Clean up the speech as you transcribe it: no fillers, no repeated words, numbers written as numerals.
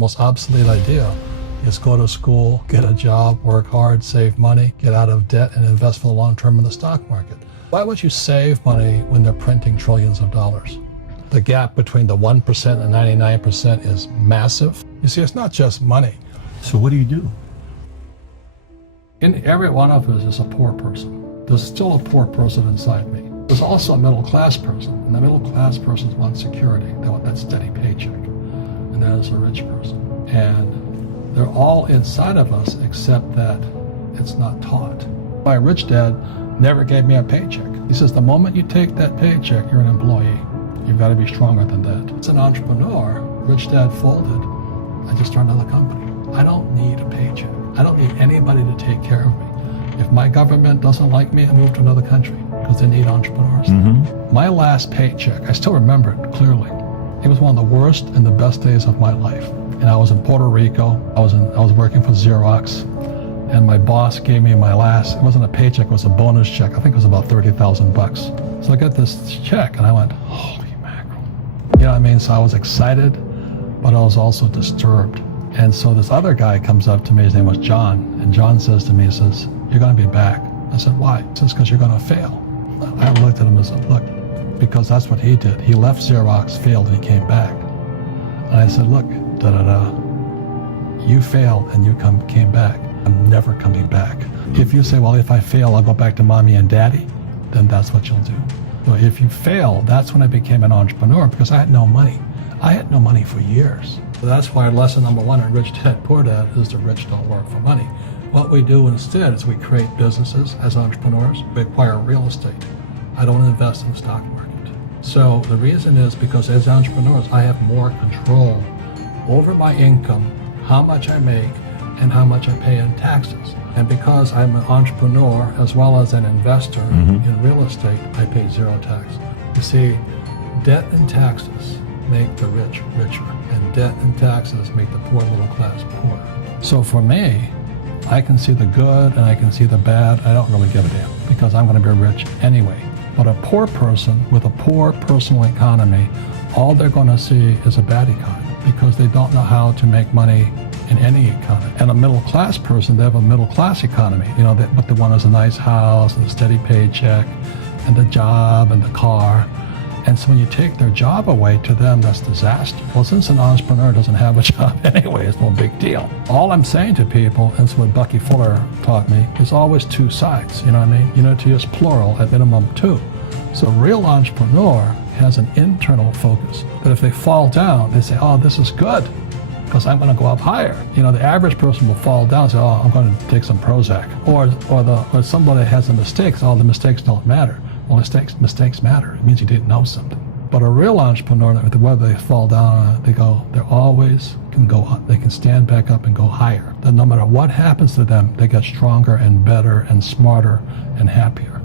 Most obsolete idea is go to school, get a job, work hard, save money, get out of debt, and invest for the long term in the stock market. Why would you save money when they're printing trillions of dollars? The gap between the 1% and 99% is massive. You see, it's not just money. So what do you do? In every one of us is a poor person. There's still a poor person inside me. There's also a middle class person, and the middle class person wants security. They want that steady paycheck, and that is a rich person. And they're all inside of us, except that it's not taught. My rich dad never gave me a paycheck. He says, the moment you take that paycheck, you're an employee. You've got to be stronger than that. As an entrepreneur, rich dad folded. I just started another company. I don't need a paycheck. I don't need anybody to take care of me. If my government doesn't like me, I move to another country because they need entrepreneurs. My last paycheck, I still remember it clearly. It was one of the worst and the best days of my life. And I was in Puerto Rico. I was working for Xerox, and my boss gave me my last, it wasn't a paycheck, it was a bonus check. I think it was about 30,000 bucks. So I got this check and I went, holy mackerel. You know what I mean? So I was excited, but I was also disturbed. And so this other guy comes up to me, his name was John, and John says to me, he says, you're gonna be back. I said, why? He says, because you're gonna fail. I looked at him and said, look, because that's what he did. He left Xerox, failed, and he came back. And I said, look, you failed and you came back. I'm never coming back. If you say, well, if I fail, I'll go back to mommy and daddy, then that's what you'll do. So if you fail, that's when I became an entrepreneur, because I had no money. I had no money for years. So that's why lesson number one in Rich Dad Poor Dad is the rich don't work for money. What we do instead is we create businesses as entrepreneurs. We acquire real estate. I don't invest in the stock market. So the reason is because as entrepreneurs, I have more control over my income, how much I make, and how much I pay in taxes. And because I'm an entrepreneur as well as an investor in real estate, I pay zero tax. You see, debt and taxes make the rich richer, and debt and taxes make the poor middle class poorer. So for me, I can see the good and I can see the bad. I don't really give a damn because I'm going to be rich anyway. But a poor person with a poor personal economy, all they're going to see is a bad economy because they don't know how to make money in any economy. And a middle class person, they have a middle class economy. You know, what they want is a nice house and a steady paycheck and the job and the car. And so when you take their job away, to them, that's disaster. Well, since an entrepreneur doesn't have a job anyway, it's no big deal. All I'm saying to people, and it's what Bucky Fuller taught me, is always two sides, you know what I mean? You know, to use plural, at minimum two. So a real entrepreneur has an internal focus, that if they fall down, they say, oh, this is good, because I'm going to go up higher. You know, the average person will fall down and say, oh, I'm going to take some Prozac. Or somebody has a mistake, oh, the mistakes don't matter. Well, mistakes matter. It means you didn't know something. But a real entrepreneur, whether they fall down, they always can go up. They can stand back up and go higher. Then no matter what happens to them, they get stronger and better and smarter and happier.